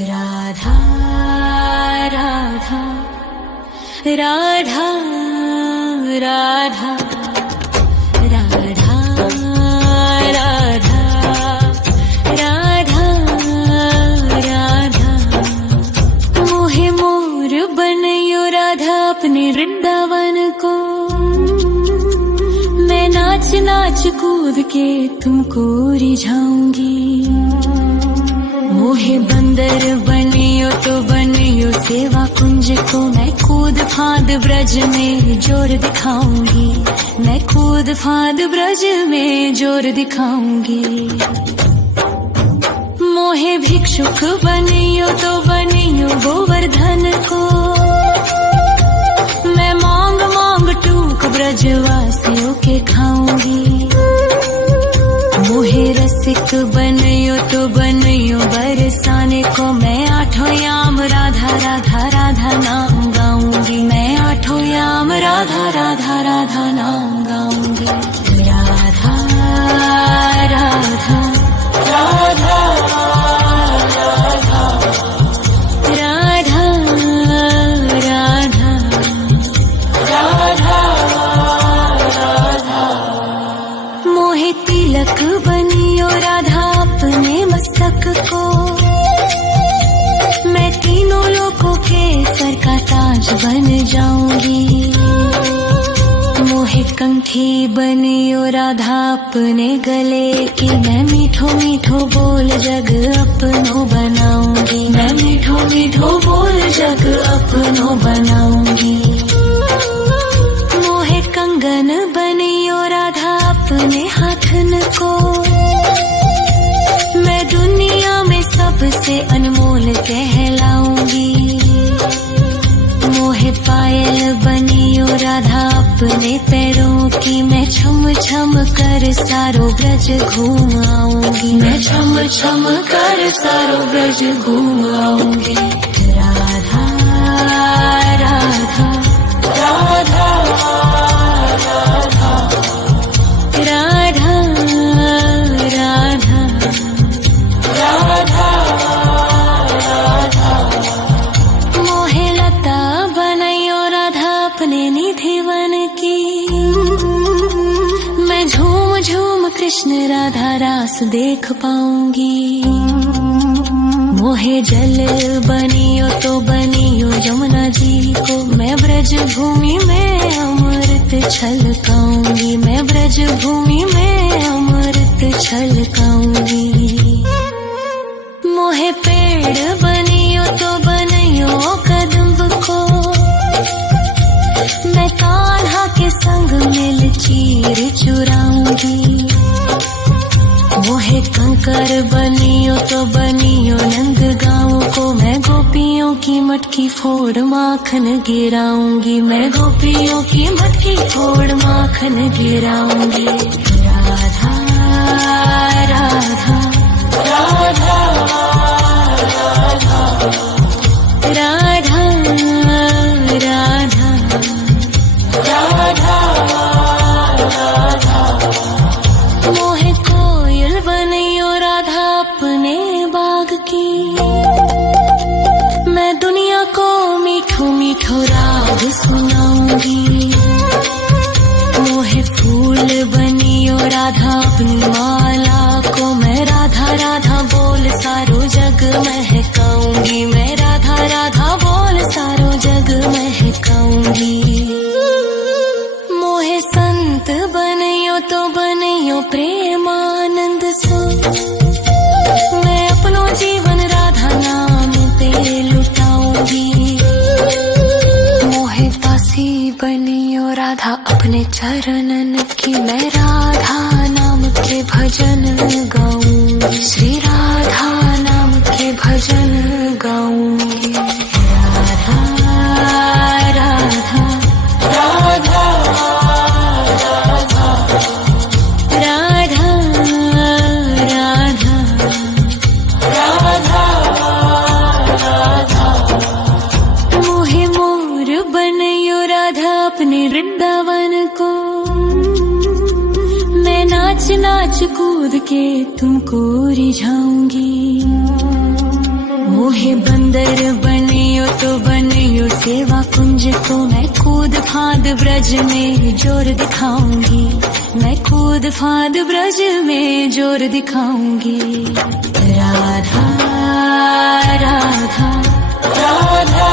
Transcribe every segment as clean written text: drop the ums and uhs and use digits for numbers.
राधा राधा राधा राधा राधा राधा राधा राधा मोहे मोर बनयो राधा अपने वृंदावन को। मैं नाच नाच कूद के तुमको रिझाऊंगी। मोहे बंदर बनियो तो बनियो सेवा कुंज को। मैं कूद फांद ब्रज में जोर दिखाऊंगी। मैं कूद फांद ब्रज में जोर दिखाऊंगी। मोहे भिक्षुक बनियो तो बनियो गोवर्धन को। मैं मांग मांग टूक ब्रजवासियों के खाऊंगी। मोहे रसिक बनियो तो बनियो बरसाने को। मैं आठों याम राधा राधा राधा नाम गाऊंगी। मैं आठों याम राधा राधा राधा नाम गाऊंगी। राधा राधा राधा राधा राधा राधा राधा मोहे तिलक बनियो राधा अपने मस्तक को। मैं तीनों लोगों के सर का ताज बन जाऊंगी। मोहे कंठी बनियो राधा अपने गले की। मैं मीठो मीठो बोल जग अपनो बनाऊंगी। मैं मीठो मीठो बोल जग अपनो बनाऊंगी। मोहे कंगन बनियो राधा अपने हाथन को। मैं दुनिया में सबसे अनमोल कहलाऊंगी। मोहे पायल बनियो राधा अपने पैरों की। मैं छम छम कर सारो ब्रज घूम आऊंगी। मैं छम छम कर सारो ब्रज घूम आऊंगी। राधा राधा राधा राधा राधा राधा राधा राधा मोहे लता बनयो राधा अपने निधिवन की। मैं झूम झूम कृष्ण राधा रास देख पाऊंगी। मोहे जल बनियो तो बनियो यमुना जी को। मैं ब्रज भूमि में अमृत छलकाऊंगी। मैं ब्रज भूमि में अमृत छलकाऊंगी। मोहे पेड़ बनियो तो बनियो कदम्ब को। मैं कान्हा के संग मिल चीर चुराऊंगी। मोहे कंकर बनियो तो बनियो नंद गाँव को। मैं गोपियों की मटकी फोड़ माखन गिराऊंगी। मैं गोपियों की मटकी फोड़ माखन गिराऊंगी। राधा राधा राधा राधा राधा राधा राधा मोहे कोयल बनियो राधा अपने बाग की। मैं दुनिया को मीठो मीठो राग सुनाऊंगी। मोहे फूल बनियो राधा अपनी माला को। मैं राधा राधा बोल सारो जग महकाऊंगी। मैं राधा राधा बोल सारो जग महकाऊंगी। मोहे संत बनियो तो बनियो प्रेमानंद सो। मैं अपनो जीवन राधा नाम पे लुटाऊंगी। मोहे दासी बनियो राधा अपने चरणन की। मैं राधा नाम के भजन गाऊंगी। श्री राधा नाम के भजन गाऊंगी। राधा राधा राधा राधा राधा राधा राधा मोहे मोर बनयो राधा अपने वृंदावन को। मैं नाच नाच कूद के तुमको रिझाऊंगी। मोहे मोहे बंदर बनियो तो बनियो सेवा कुंज को मैं कूद फांद ब्रज में जोर दिखाऊंगी, मैं कूद फांद ब्रज में जोर दिखाऊंगी। राधा राधा राधा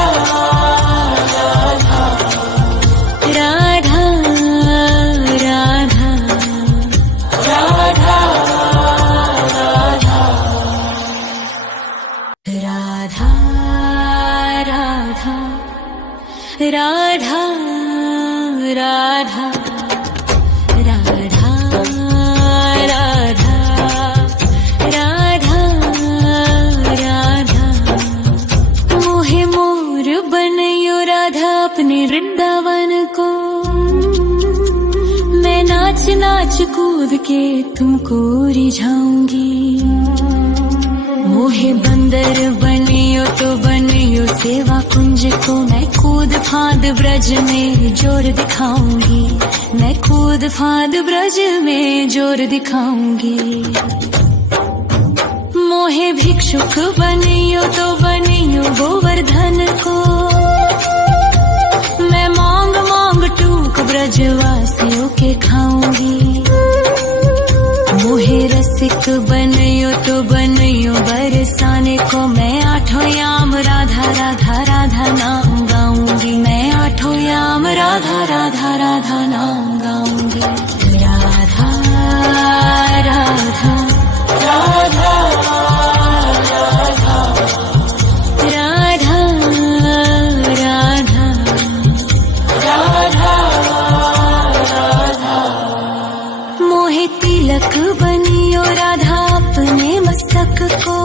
राधा राधा राधा राधा राधा राधा राधा राधा राधा राधा राधा मोहे मोर बनयो राधा अपने वृंदावन को, मैं नाच नाच कूद के तुमको रिझाऊंगी। मोहे बंदर बनियो तो बनियो सेवा कुंज को मैं कूद फांद ब्रज में जोर दिखाऊंगी, मैं कूद फांद ब्रज में जोर दिखाऊंगी। मोहे भिक्षुक बनियो तो बनियो गोवर्धन को, मैं मांग मांग टूक ब्रजवासियों के खाऊंगी। मोहे रसिक बनियो तो बनियो बरसाने को, मैं आठों याम राधा राधा राधा नाम गाऊंगी, मैं आठों याम राधा राधा राधा नाम गाऊंगी। राधा राधा राधा राधा राधा राधा राधा मोहे तिलक बनियो राधा अपने मस्तक को,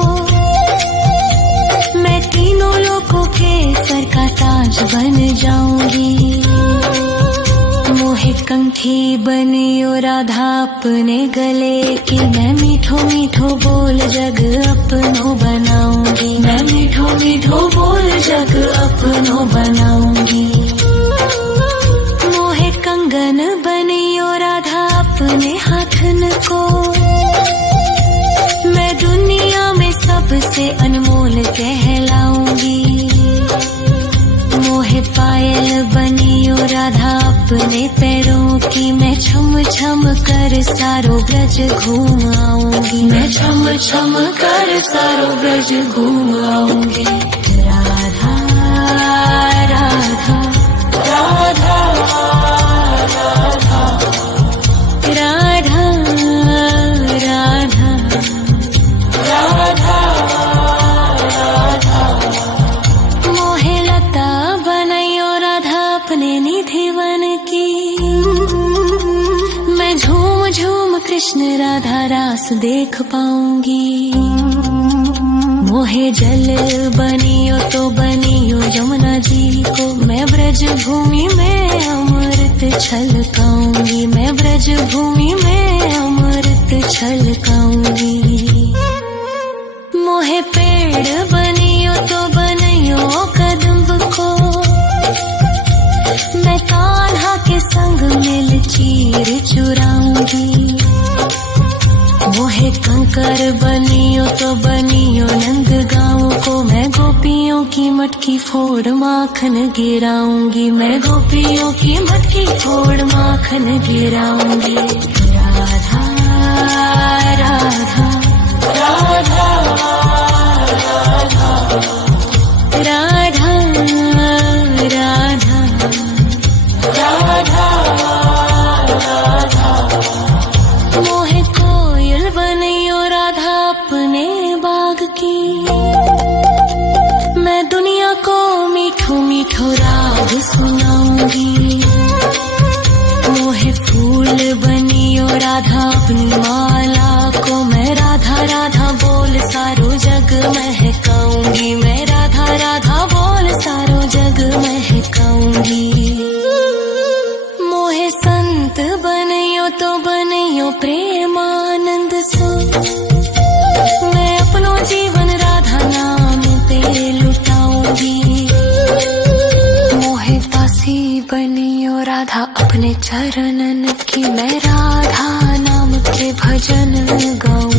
मैं तीनों लोगों के सर का ताज बन जाऊंगी। मोहे कंठी बनियो राधा अपने गले की, मैं मीठो मीठो बोल जग अपनो बनाऊंगी, मैं मीठो मीठो बोल जग अपनो बनाऊंगी। मोहे कंगन बनियो राधा अपने हाथन को, मैं दुनिया में सबसे अनमोल कहलाऊंगी। मोहे पायल बनियो राधा अपने पैरों की, मैं छम छम कर सारो ब्रज घूम आऊंगी, मैं छम छम कर सारो ब्रज घूम आऊंगी। राधा राधा राधा राधा राधा राधा राधा राधा मोहे लता बनयो राधा अपने निधि वन की, मैं झूम झूम कृष्ण राधा रास देख पाऊंगी। मोहे जल बनियो तो बनियो यमुना जी को, मैं ब्रज भूमि में अमृत छलकाऊंगी, मैं ब्रज भूमि में अमृत छलकाऊंगी। मोहे पेड़ बनियो तो बनियो कदम्ब को, मैं कान्हा के संग मिल चीर चुराऊंगी। मोहे कंकर बनियो तो बनियो नंद गाँव को, मैं गोपियों की मटकी फोड़ माखन गिराऊंगी, मैं गोपियों की मटकी फोड़ माखन गिराऊंगी। राधा राधा राधा राधा राधा राधा राधा मोहे कोयल बनियो राधा अपने बाग की, मैं दुनिया को मीठो मीठो राग सुनाऊंगी। मोहे फूल बनियो राधा अपनी माला को, मैं राधा राधा बोल सारो जग महकाऊंगी, मैं राधा राधा बोल सारो जग महकाऊंगी। मोहे संत बनियो तो बनियो प्रेमानंद सो, मैं अपनो जीवन राधा नाम पे लुटाऊंगी। मोहे दासी बनियो राधा अपने चरणन की, मैं राधा नाम के भजन गाऊं।